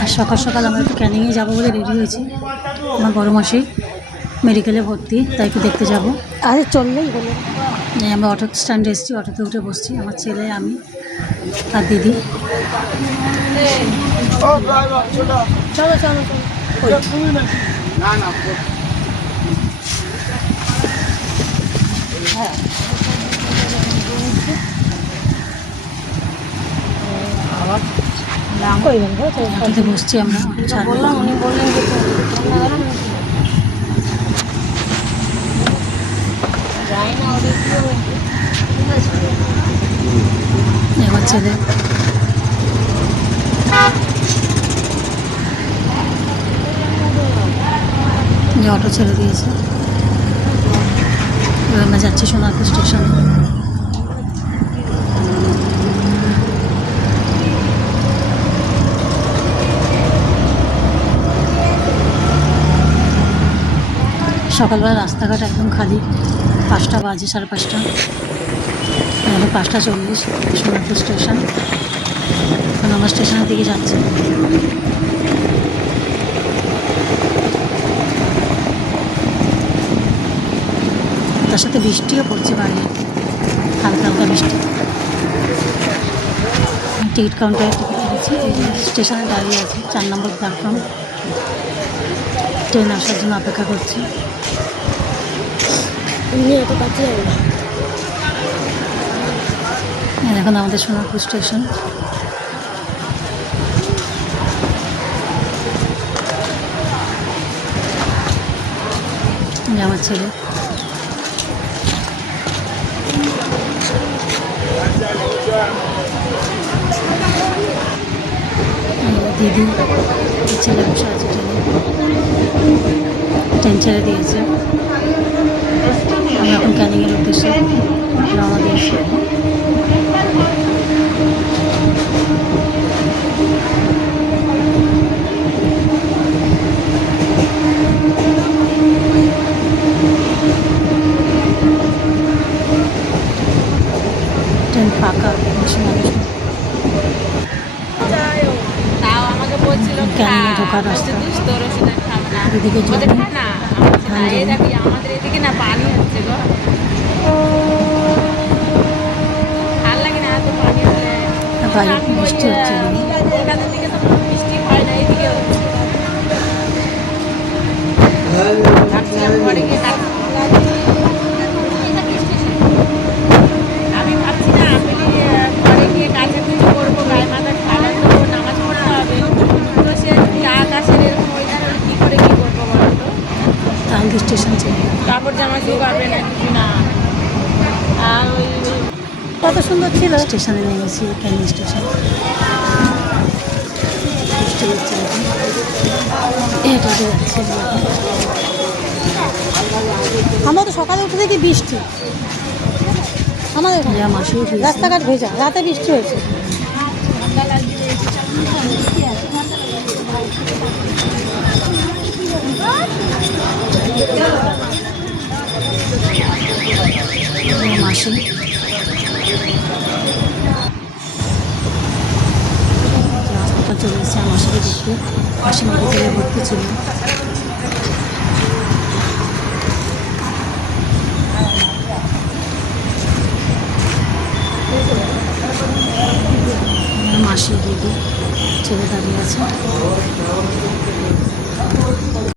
আর সকাল সকাল আমরা একটু ক্যানিংয়ে যাবো বলে রেডি হয়েছি। আমার বড় মাসি মেডিকেলে ভর্তি, তাই একটু দেখতে যাবো। আরে চললেই হলো। আমরা অটো স্ট্যান্ডে এসেছি, অটোতে উঠে বসছি, আমার ছেলে, আমি আর দিদি। চলো চলো চলো। হ্যাঁ অটোতে বসছি আমরা। বললাম, উনি বললেন যে যাই না ওদের আমার ছেলে অটো ছেড়ে দিয়েছে। এবার আমরা যাচ্ছি সোনারপুর স্টেশনে। সকালবেলা রাস্তাঘাট একদম খালি, 5টা বাজে, 5:30। এখন 5:40 সোনারপুর স্টেশন। এখন আমরা স্টেশনের দিকে যাচ্ছি। তার সাথে বৃষ্টিও পড়ছে বাইরে, হালকা হালকা বৃষ্টি। টিকিট কাউন্টারে টিকিট কেটেছি, স্টেশনে দাঁড়িয়ে আছি, 4 নম্বর প্ল্যাটফর্ম। ট্রেন আসার জন্য অপেক্ষা করছি। এখন আমাদের সোনারপুর স্টেশন। আমার ছেলে, দিদি, ছেলে বসে আছে ট্রেনে। ট্রেন ছেড়ে দিয়েছে, আমরা এখন ক্যানিংয়ের উদ্দেশ্যে রওনা দিয়েছি। ট্রেন ফাঁকা, বেশি মানুষ নেই। ক্যানিংয়ে ঢোকার রাস্তা, এদিকে জল, আমাদের এদিকে না পানি হচ্ছে গো। ভাল লাগে না এত পানি হলে। বাইরে বৃষ্টি হচ্ছে। কলকাতার দিকে তো বৃষ্টি হয় না, এদিকে হচ্ছে। ভাবছিলাম ঘরে গিয়ে আমি ভাবছি না আমি ঘরে গিয়ে কাছে কিছু করবো, গায়ে মাথা ঠান্ডা দেবো, নামাজ পড়তে হবে। তো সে আকাশের এরকম ওইখানে কী করে কী করবো বলো তো? তাহলে স্টেশন ছেড়ে কাপড় জামা শুকাবে না কিছু না। আর ওই কত সুন্দর ছিল। স্টেশনে নেমেছি, ক্যানিং স্টেশন। বৃষ্টি হচ্ছে, এটাতে যাচ্ছে। আমরা তো সকালে উঠে দেখি বৃষ্টি, আমাদের মাসি রাস্তাঘাট ভেজা, রাতে বৃষ্টি হয়েছে। মাসি হাসপাতাল চলে এসেছে আমার মাসিকে দেখতে। মাসি মেডিকেলে ভর্তি ছিল। মাসি দিদি ছেলে দাঁড়িয়ে আছে।